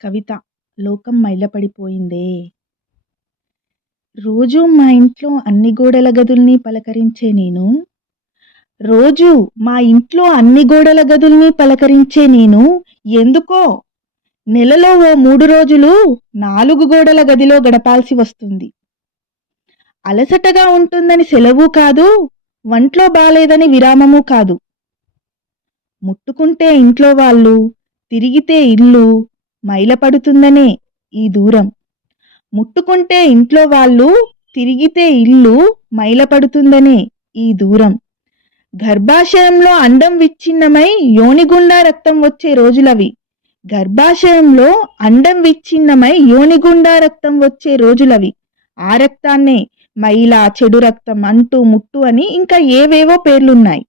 కవిత లోకం మైలపడిపోయిందే. రోజూ మా ఇంట్లో అన్ని గోడల గదుల్ని పలకరించే నేను, రోజూ మా ఇంట్లో అన్ని గోడల గదుల్ని పలకరించే నేను, ఎందుకో నెలలో ఓ 3 రోజులు 4 గోడల గదిలో గడపాల్సి వస్తుంది. అలసటగా ఉంటుందని సెలవు కాదు, వంట్లో బాలేదని విరామమూ కాదు. ముట్టుకుంటే ఇంట్లో వాళ్ళు, తిరిగితే ఇల్లు మైలపడుతుందనే ఈ దూరం. ముట్టుకుంటే ఇంట్లో వాళ్ళు, తిరిగితే ఇల్లు మైలపడుతుందనే ఈ దూరం. గర్భాశయంలో అండం విచ్ఛిన్నమై యోనిగుండా రక్తం వచ్చే రోజులవి. గర్భాశయంలో అండం విచ్ఛిన్నమై యోనిగుండా రక్తం వచ్చే రోజులవి. ఆ రక్తాన్నే మైల, చెడు రక్తం, అంటు ముట్టు అని ఇంకా ఏవేవో పేర్లున్నాయి.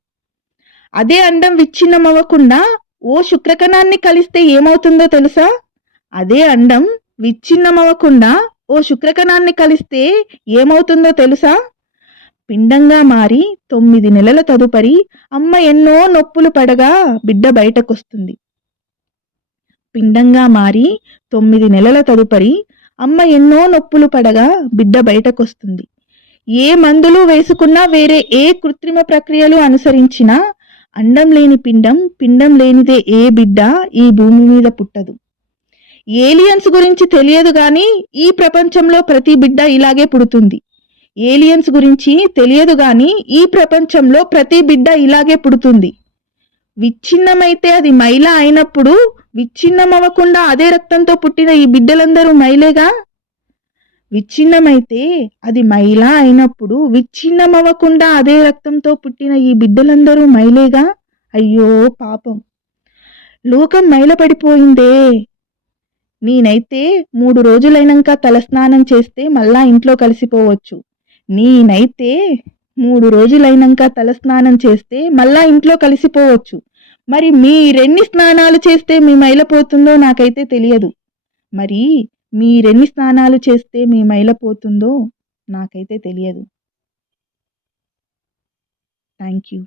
అదే అండం విచ్ఛిన్నమవ్వకుండా ఓ శుక్రకణాన్ని కలిస్తే ఏమవుతుందో తెలుసా? అదే అండం విచ్ఛిన్నమవ్వకుండా ఓ శుక్రకణాన్ని కలిస్తే ఏమవుతుందో తెలుసా? పిండంగా మారి 9 నెలల తదుపరి అమ్మ ఎన్నో నొప్పులు పడగా బిడ్డ బయటకొస్తుంది. పిండంగా మారి 9 నెలల తదుపరి అమ్మ ఎన్నో నొప్పులు పడగా బిడ్డ బయటకొస్తుంది. ఏ మందులు వేసుకున్నా, వేరే ఏ కృత్రిమ ప్రక్రియలు అనుసరించినా అండం లేని పిండం, పిండం లేనిదే ఏ బిడ్డ ఈ భూమి మీద పుట్టదు. ఏలియన్స్ గురించి తెలియదు గాని ఈ ప్రపంచంలో ప్రతి బిడ్డ ఇలాగే పుడుతుంది. ఏలియన్స్ గురించి తెలియదు గాని ఈ ప్రపంచంలో ప్రతి బిడ్డ ఇలాగే పుడుతుంది. విచ్ఛిన్నమైతే అది మైల అయినప్పుడు విచ్ఛిన్నమవ్వకుండా అదే రక్తంతో పుట్టిన ఈ బిడ్డలందరూ మైలేగా. విచ్ఛిన్నమైతే అది మైల అయినప్పుడు విచ్ఛిన్నమవ్వకుండా అదే రక్తంతో పుట్టిన ఈ బిడ్డలందరూ మైలేగా. అయ్యో పాపం, లోకం మైలపడిపోయిందే. నేనైతే 3 రోజులైనాక తలస్నానం చేస్తే మళ్ళా ఇంట్లో కలిసిపోవచ్చు. నేనైతే 3 రోజులైనాక తలస్నానం చేస్తే మళ్ళా ఇంట్లో కలిసిపోవచ్చు. మరి మీరెన్ని స్నానాలు చేస్తే మీ మైల పోతుందో నాకైతే తెలియదు. మరి మీరెన్ని స్నానాలు చేస్తే మీ మైల పోతుందో నాకైతే తెలియదు. Thank you.